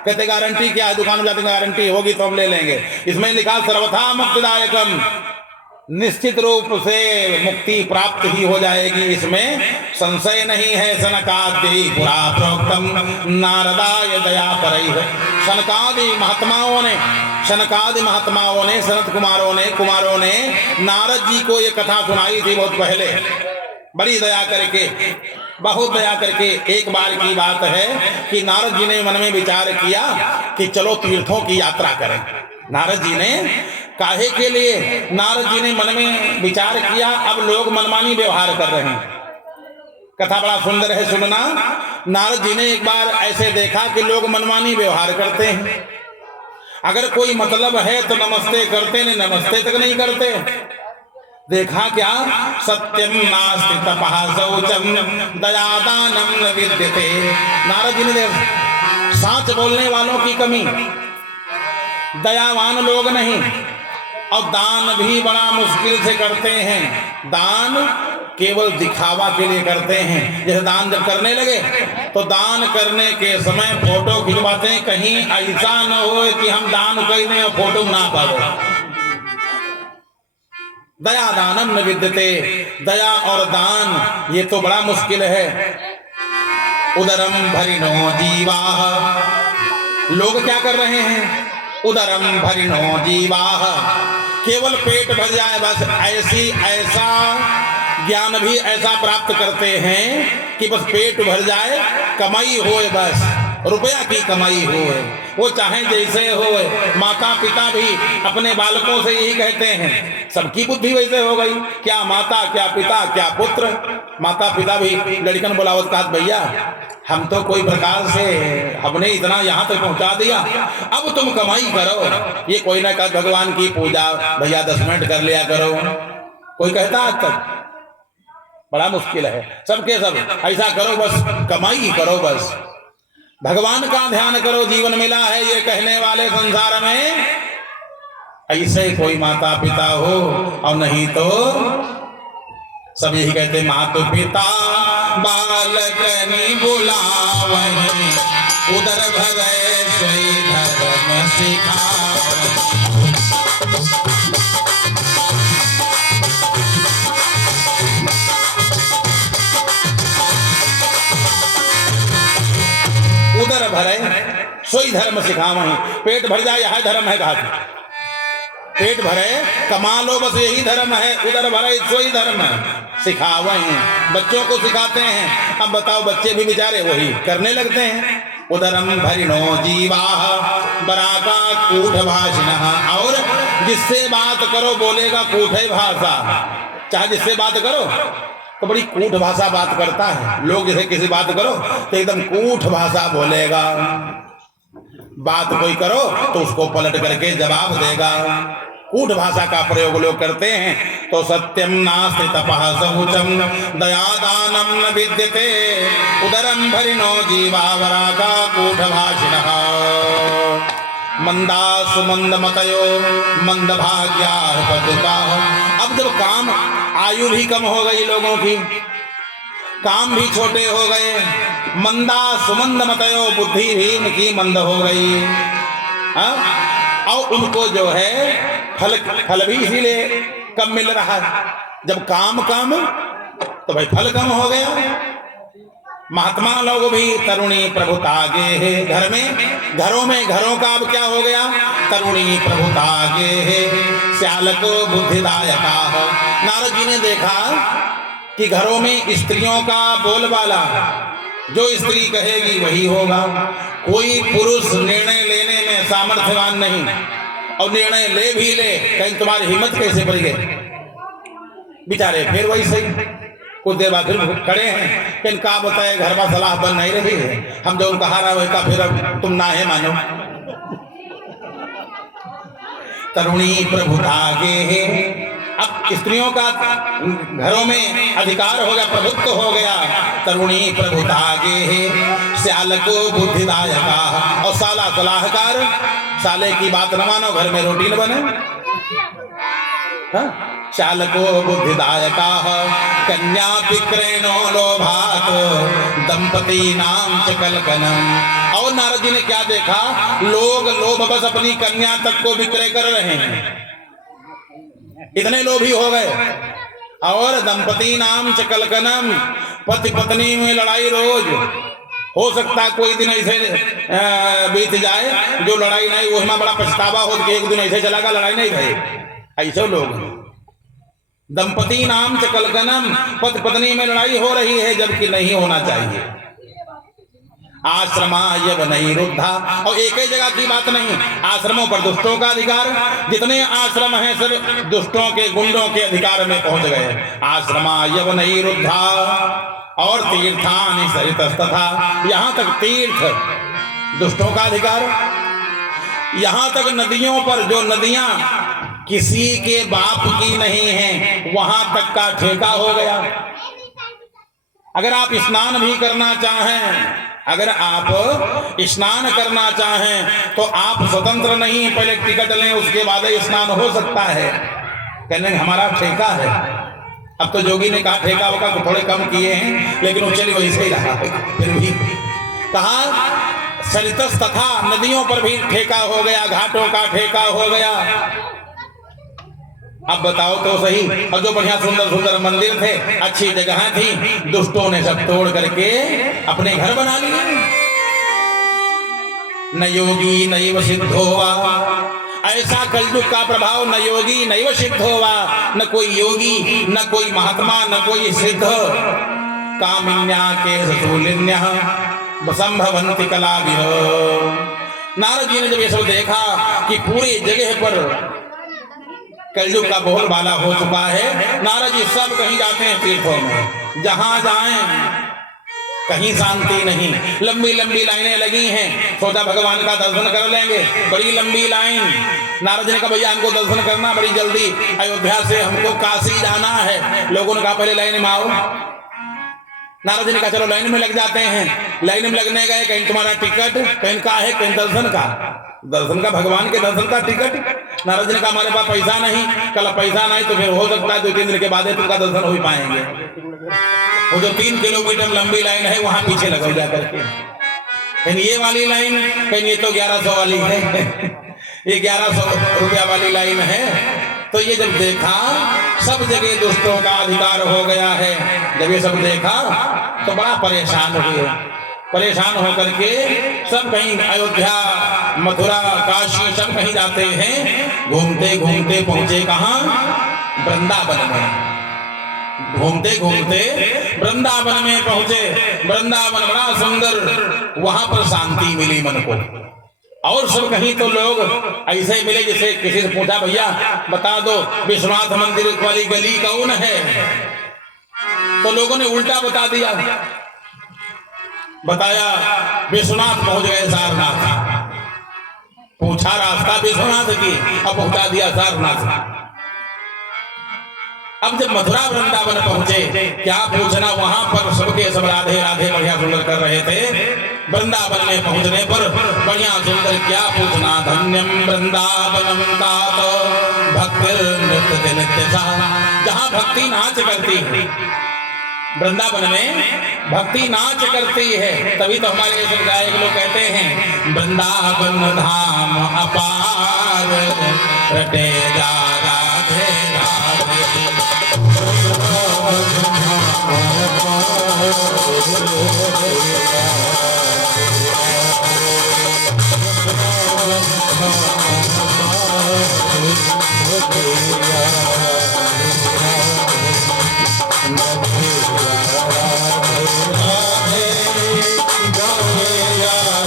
कहते गारंटी क्या है, दुकान में जाते गारंटी होगी तो हम ले लेंगे। इसमें लिखा सर्वथा मुक्तिदायकम, निश्चित रूप से मुक्ति प्राप्त ही हो जाएगी, इसमें संशय नहीं है। सनकादि पुरा प्रोक्तम नारदाय दया परैः। सनकादि महात्माओं ने सनत कुमारों ने नारद जी को ये कथा सुनाई थी बहुत पहले, बड़ी दया करके, बहुत दया करके। एक बार की बात है कि नारद जी ने मन में विचार किया कि चलो तीर्थों की यात्रा करें। नारद जी ने काहे के लिए, नारद जी ने मन में विचार किया, अब लोग मनमानी व्यवहार कर रहे हैं। कथा बड़ा सुंदर है, सुनना। नारद जी ने एक बार ऐसे देखा कि लोग मनमानी व्यवहार करते हैं। अगर कोई मतलब है तो नमस्ते करते, नहीं नमस्ते तक नहीं करते। देखा क्या? सत्यम नास्ति तपः शौचम दयादानम न विद्यते। नारद जी ने देखा सच बोलने वालों की कमी, दयावान लोग नहीं, और दान भी बड़ा मुश्किल से करते हैं। दान केवल दिखावा के लिए करते हैं। जैसे दान जब करने लगे तो दान करने के समय फोटो खिंचवाते हैं, कहीं ऐसा न हो कि हम दान कर दें और फोटो ना पाओ। दया दानम न विद्यते, दया और दान ये तो बड़ा मुश्किल है। उदरम भरिणो जीवाः, लोग क्या कर रहे हैं? उदरम भरिणो जीवाः, केवल पेट भर जाए बस, ऐसा ज्ञान भी ऐसा प्राप्त करते हैं कि बस पेट भर जाए, कमाई होए, बस रुपया की कमाई होए, वो चाहे जैसे होए। माता पिता भी अपने बालकों से यही कहते हैं, सबकी बुद्धि वैसे हो गई, क्या माता क्या पिता क्या पुत्र। माता पिता भी लड़कन बुलावत कहा, भैया हम तो कोई प्रकार से हमने इतना यहाँ तक पहुँचा दिया, अब तुम कमाई करो। ये कोई ना कहा भगवान की पूजा भैया 10 मिनट कर लिया करो, कोई कहता आज तक? बड़ा मुश्किल है। सबके सब ऐसा करो, बस कमाई करो, बस भगवान का ध्यान करो, जीवन मिला है ये कहने वाले संसार में ऐसे कोई माता पिता हो, और नहीं तो सब यही कहते माता पिता बालकनि बुलावहि, उदर भरय सोई धर्म सिखावहि। उदर भरे सोई धर्म सिखावहि, पेट भर जाए यह धर्म है। कहा पेट भरे कमा लो, बस यही धर्म है। उदर भरे सोई धर्म सिखावहि, बच्चों को सिखाते हैं। अब बताओ बच्चे भी बेचारे वही करने लगते हैं। उदरम भरिणो जीवाः बराका कूढ़ भाषिणः, और जिससे बात करो बोलेगा कूढ़ भाषा। चाहे जिससे बात करो तो बड़ी कूट भाषा बात करता है। लोग जैसे किसी बात करो तो एकदम कूट भाषा बोलेगा, बात कोई करो तो उसको पलट करके जवाब देगा। कूट भाषा का प्रयोग लोग करते हैं। तो सत्यम नास्ति तपः शौचम दयादानम न विद्यते, उदरम भरिणो जीवावरागा कूट भाषिणः। मंदा सुमंद मतयो मंद भाग्या पदुका। अब जब काम, आयु भी कम हो गई लोगों की, काम भी छोटे हो गए, मंदा सुमंद मतयो, बुद्धि भी उनकी मंद हो गई। और उनको जो है फल भी इसीलिए कम मिल रहा है। जब काम कम तो भाई फल कम हो गया। महात्मा लोग भी तरुणी प्रभुतागे है, घरों का अब क्या हो गया? तरुणी प्रभुतागे है, श्याल को बुद्धिदायका। नारद जी ने देखा कि घरों में स्त्रियों का बोलबाला, जो स्त्री कहेगी वही होगा। कोई पुरुष निर्णय लेने में सामर्थ्यवान नहीं, और निर्णय ले भी ले, कहीं तुम्हारी हिम्मत कैसे बढ़ गई। बेचारे फिर वही सही, कुछ देर बाद फिर खड़े हैं, कहीं का बताए घर में सलाह बन नहीं रही है, हम जो उनका हारा हुआ फिर अब तुम ना है मानो। तरुणी प्रभुता गे, अब स्त्रियों का घरों में अधिकार हो गया, प्रभुत्व हो गया। तरुणी प्रभुता गे, श्याल को बुद्धिदायका, और साला सलाहकार, साले की बात न मानो घर में रोटी न बने। श्याल को बुद्धिदायका, कन्या विक्रयणो लोभात, दंपति नाम च कलकनम। और नारद जी ने क्या देखा, लोग लोभ बस अपनी कन्या तक को विक्रय कर रहे हैं, इतने लोभी हो गए। और दंपति नाम च कलकनम, पति पत्नी में लड़ाई रोज। हो सकता कोई दिन ऐसे बीत जाए जो लड़ाई नहीं, वो हमें बड़ा पछतावा हो कि एक दिन ऐसे चला गया लड़ाई नहीं भई। ऐसे लोग दंपति नाम च कलकनम, पति पत्नी में लड़ाई हो रही है जबकि नहीं होना चाहिए। आश्रमा यव नहीं रुद्धा, और एक ही जगह की बात नहीं, आश्रमों पर दुष्टों का अधिकार, जितने आश्रम हैं सब दुष्टों के गुंडों के अधिकार में पहुंच गए। आश्रमा यव नहीं रुद्धा, और तीर्थानि सरितस्तथा, यहां तक तीर्थ दुष्टों का अधिकार, यहां तक नदियों पर जो नदियां किसी के बाप की नहीं है वहां तक का ठेका हो गया। अगर आप स्नान भी करना चाहें, अगर आप स्नान करना चाहें तो आप स्वतंत्र नहीं, पहले टिकट लें उसके बाद स्नान हो सकता है। कहने हमारा ठेका है। अब तो जोगी ने कहा ठेका होगा तो थोड़े कम किए हैं, लेकिन वो चलिए वैसे ही रहा। फिर भी कहा सरितस तथा, नदियों पर भी ठेका हो गया, घाटों का ठेका हो गया। अब बताओ तो सही, और जो बढ़िया सुंदर सुंदर मंदिर थे, अच्छी जगह थी, दुष्टों ने सब तोड़ करके अपने घर बना लिए। न योगी नैव सिद्धोवा, ऐसा कलयुग का प्रभाव, न योगी नैव सिद्धोवा, न कोई योगी, न कोई महात्मा, न कोई सिद्ध। कामिन्या के सतुलिन्या संभवन्ति कलाविह। नारद जी ने जब ये सब देखा कि पूरी जगह पर कलयुग का बोलबाला हो चुका है, नारद जी सब कहीं जाते हैं तीर्थों में, जहां जाएं कहीं शांति नहीं। लंबी लंबी लाइनें लगी हैं, सोचा भगवान का दर्शन कर लेंगे, बड़ी लंबी लाइन। नारद जी ने कहा भैया हमको दर्शन करना बड़ी जल्दी, अयोध्या से हमको काशी जाना है। लोगों ने कहा पहले लाइन में आओ। नारद जी ने कहा चलो लाइन में लग जाते हैं। लाइन में लगने गए, कहीं तुम्हारा टिकट, कहीं का है, कहीं दर्शन का, दर्शन का, भगवान के दर्शन का टिकट। नारद जी ने कहा हमारे पास पैसा नहीं। कल पैसा नहीं तो फिर हो सकता है 2-3 दिन के बाद तुमका दर्शन हो ही पाएंगे। वो जो 3 किलोमीटर लंबी लाइन है वहां पीछे लगो जा करके। कहीं ये वाली लाइन, कहीं ये तो 1100 वाली है, ये 1100 रुपया वाली लाइन है। तो ये जब देखा सब जगह दुष्टों का अधिकार हो गया है, जब ये सब देखा तो बड़ा परेशान हुए। परेशान होकर के सब कहीं अयोध्या, मथुरा, काशी सब कहीं जाते हैं। घूमते घूमते पहुंचे कहाँ, वृंदावन में। घूमते घूमते वृंदावन में पहुंचे। वृंदावन बड़ा सुंदर, वहां पर शांति मिली मन को। और सब कहीं तो लोग ऐसे मिले जैसे किसी से पूछा भैया बता दो विश्वनाथ मंदिर वाली गली कौन है, तो लोगों ने उल्टा बता दिया। बताया विश्वनाथ पहुंच गए सारनाथ। पूछा रास्ता विश्वनाथ की, अब पहुंचा दिया सारनाथ। अब जब मथुरा वृंदावन पहुंचे, क्या पूछना, वहां पर सबके सब राधे राधे बढ़िया सुंदर कर रहे थे। वृंदावन में पहुंचने पर बढ़िया सुंदर क्या पूछना, धन्यम वृंदावनम तात भक्तिर नृत्य नित्य सा। जहां भक्ति नाच करती है, वृंदावन में भक्ति नाच करती है, तभी तो हमारे ऐसे गायक लोग कहते हैं वृंदावन धाम अपार रटे जा राधे राधे।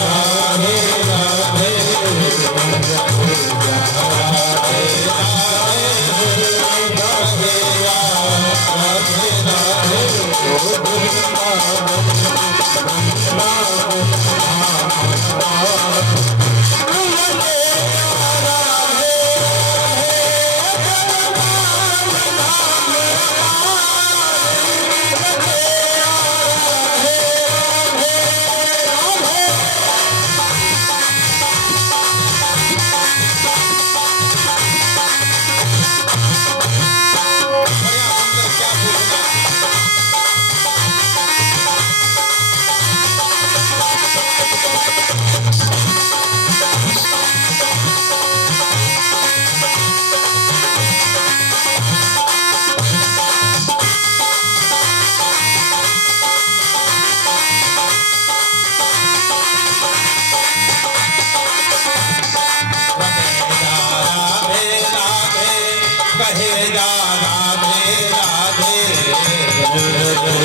राधे राधे कहे जा राधे राधे राधे राधे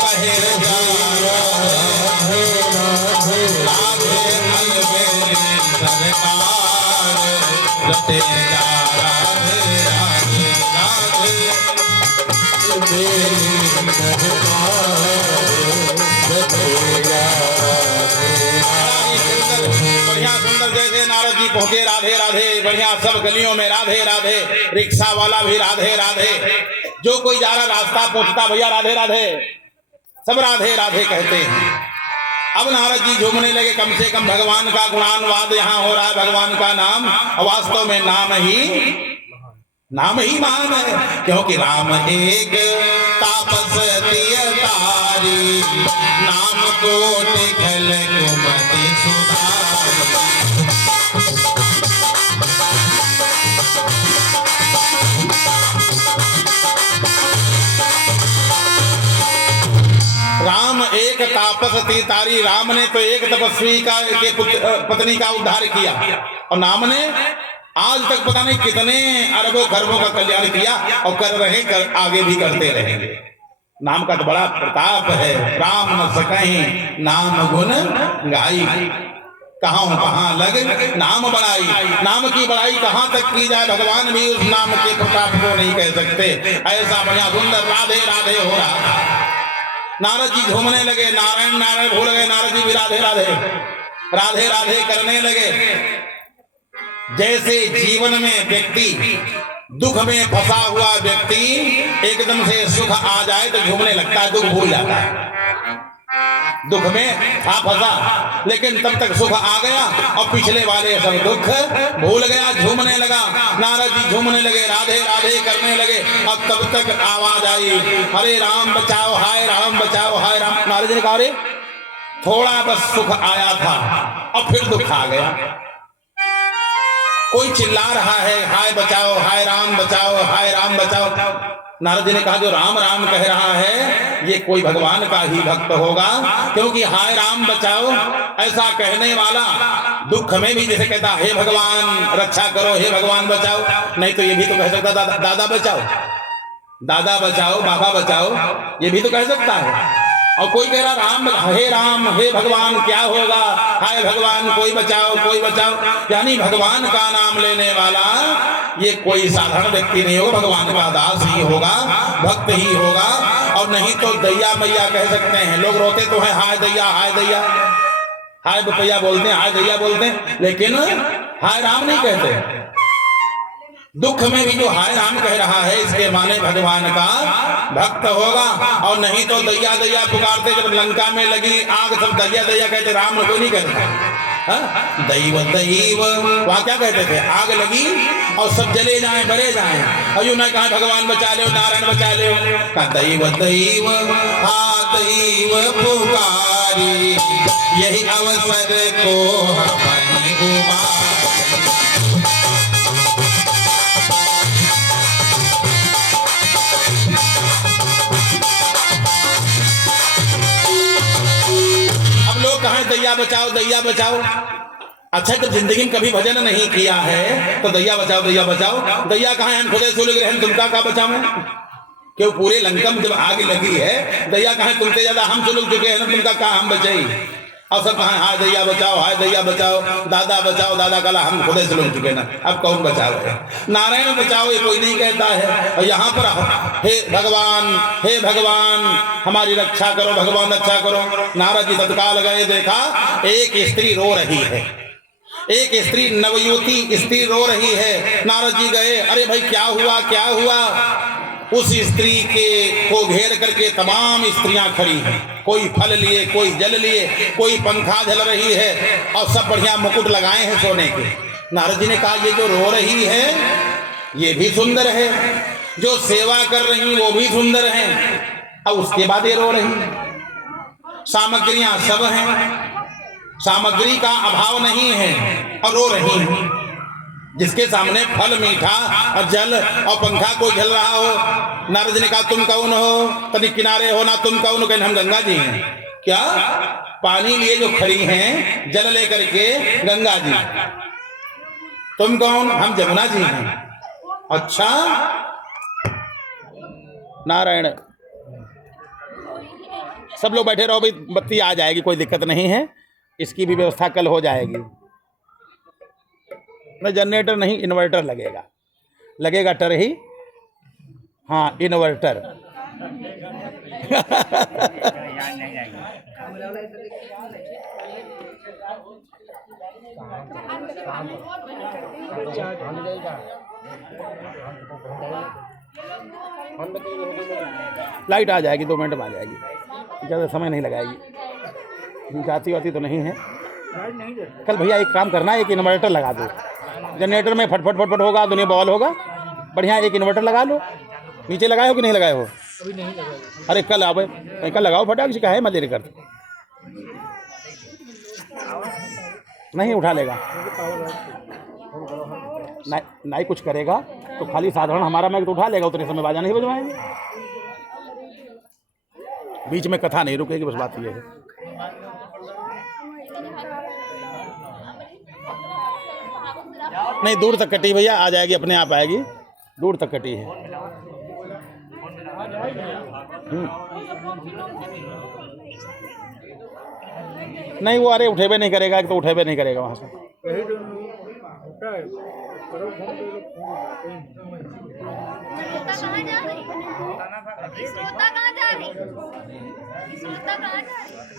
कहे जा राधे राधे राधे अलबेली सरकार रटे जा राधे राधे राधे अलबेली बढ़िया सुंदर जैसे नारद जी पहुंचे राधे राधे बढ़िया सब गलियों में राधे राधे रिक्शा वाला भी राधे राधे जो कोई जा रहा रास्ता पूछता भैया राधे राधे सब राधे राधे कहते हैं। अब नारद जी झूमने लगे कम से कम भगवान का गुणानुवाद यहाँ हो रहा है भगवान का नाम वास्तव में नाम ही महान है क्योंकि राम एक तापस तारी नाम कोट खल कुमति सुधारी राम एक तापस तारी राम ने तो एक तपस्वी के पत्नी का उद्धार किया और नाम ने आज तक पता नहीं कितने अरबों खरबों का कल्याण किया और कर रहे आगे भी करते रहेंगे। नाम का तो बड़ा प्रताप है राम न सकहीं नाम गुण गाई कहाँ लग नाम बढ़ाई नाम की बढ़ाई कहाँ तक की जाए भगवान भी उस नाम के प्रताप को नहीं कह सकते। ऐसा बढ़िया सुंदर राधे राधे हो रहा था। नारद जी झूमने लगे नारायण नारायण भूल गए नारद जी भी राधे राधे राधे राधे करने लगे। जैसे जीवन में व्यक्ति दुख में फंसा हुआ व्यक्ति एकदम से सुख आ जाए तो झूमने लगता है दुख भूल जाता है। दुख में था फंसा लेकिन तब तक सुख आ गया और पिछले वाले सब दुख भूल गया झूमने लगा। नारद जी झूमने लगे राधे राधे करने लगे और तब तक आवाज आई हरे राम बचाओ हाय राम बचाओ हाय राम। नारद जी ने कहा अरे थोड़ा बस सुख आया था और फिर दुख आ गया। कोई चिल्ला रहा है हाय बचाओ हाय राम बचाओ हाय राम बचाओ। नारद जी ने कहा जो राम राम कह रहा है ये कोई भगवान का ही भक्त होगा क्योंकि हाय राम बचाओ ऐसा कहने वाला दुख में भी जैसे कहता हे भगवान रक्षा करो हे भगवान बचाओ नहीं तो ये भी तो कह सकता दादा बचाओ बाबा बचाओ ये भी तो कह सकता है। और कोई कह रहा राम हे भगवान क्या होगा हाय भगवान कोई बचाओ यानी भगवान का नाम लेने वाला ये कोई साधारण व्यक्ति नहीं होगा भगवान का दास ही होगा भक्त ही होगा। और नहीं तो दैया मैया कह सकते हैं लोग रोते तो है हाय दैया हाय बपैया बोलते हैं हाय दैया बोलते हैं लेकिन हाय राम नहीं कहते। दुख में भी जो हाय राम कह रहा है इसके माने भगवान का भक्त होगा। और नहीं तो दैया दैया पुकारते जब लंका में लगी आग सब दैया दैया कहते राम कोई नहीं कहते दैव वहां क्या कहते थे आग लगी और सब जले जाएं बरे जाएं और यूं ना कहा भगवान बचा ले नारायण बचा ले कहा दैव पुकारी यही अवसर को हमारी उमा। कहा दैया बचाओ अच्छा जब जिंदगी में कभी भजन नहीं किया है तो दैया बचाओ दैया कहा हम खुदे सुलग रहे हैं तुमका का बचाओ क्यों पूरे लंका में जब आग लगी है दैया कहा तुमसे ज्यादा हम सुलग चुके हैं ना तुमका कहा हम बचाई और सब कहा हाय दैया बचाओ दादा कला हम खुदे सुलग चुके ना अब कौन बचाओ नारायण बचाओ ये कोई नहीं कहता है। और यहाँ पर हे भगवान हमारी रक्षा करो भगवान रक्षा करो। नारद जी तत्काल गए देखा एक स्त्री रो रही है एक स्त्री नवयुवती स्त्री रो रही है। नारद जी गए अरे भाई क्या हुआ उस स्त्री को घेर करके तमाम स्त्रियां खड़ी हैं कोई फल लिए कोई जल लिए कोई पंखा झल रही है और सब बढ़िया मुकुट लगाए हैं सोने के। नारद जी ने कहा ये जो रो रही है ये भी सुंदर है जो सेवा कर रही वो भी सुंदर है और उसके बाद ये रो रही सामग्रियां सब हैं सामग्री का अभाव नहीं है और रो रही है। जिसके सामने फल मीठा और जल और पंखा कोई झल रहा हो। नारद जी ने कहा तुम कौन हो तनी किनारे हो ना तुम कौन हो कहने हम गंगा जी हैं। क्या पानी लिए जो खड़ी हैं जल लेकर के गंगा जी। तुम कौन? हम जमुना जी हैं। अच्छा, नारायण। सब लोग बैठे रहो भाई, बत्ती आ जाएगी, कोई दिक्कत नहीं है, इसकी भी व्यवस्था कल हो जाएगी। नहीं, जनरेटर नहीं, इन्वर्टर लगेगा, लगेगा टर ही, हाँ इन्वर्टर। लाइट आ जाएगी, 2 मिनट में आ जाएगी, ज़्यादा समय नहीं लगाएगी, जाती वाती तो नहीं है। कल भैया एक काम करना, एक इन्वर्टर लगा दो, जनरेटर में फटफट फटफट होगा, दुनिया बवाल होगा, बढ़िया एक इन्वर्टर लगा लो। नीचे लगाए हो कि नहीं लगाए हो? अभी नहीं लगा। अरे कल आओ, कल लगाओ फटाक, किसी का है मत देर कर, नहीं उठा लेगा, नहीं कुछ करेगा तो खाली साधारण हमारा मैं तो उठा लेगा, उतने समय बाजा नहीं बजवाएंगे, बीच में कथा नहीं रुकेगी, बस बात ये है। नहीं दूर तक कटी भैया, आ जाएगी, अपने आप आएगी, दूर तक कटी है। नहीं वो अरे उठेबे नहीं करेगा, तो उठेबे नहीं करेगा वहाँ से। श्रोता कहाँ जा रही?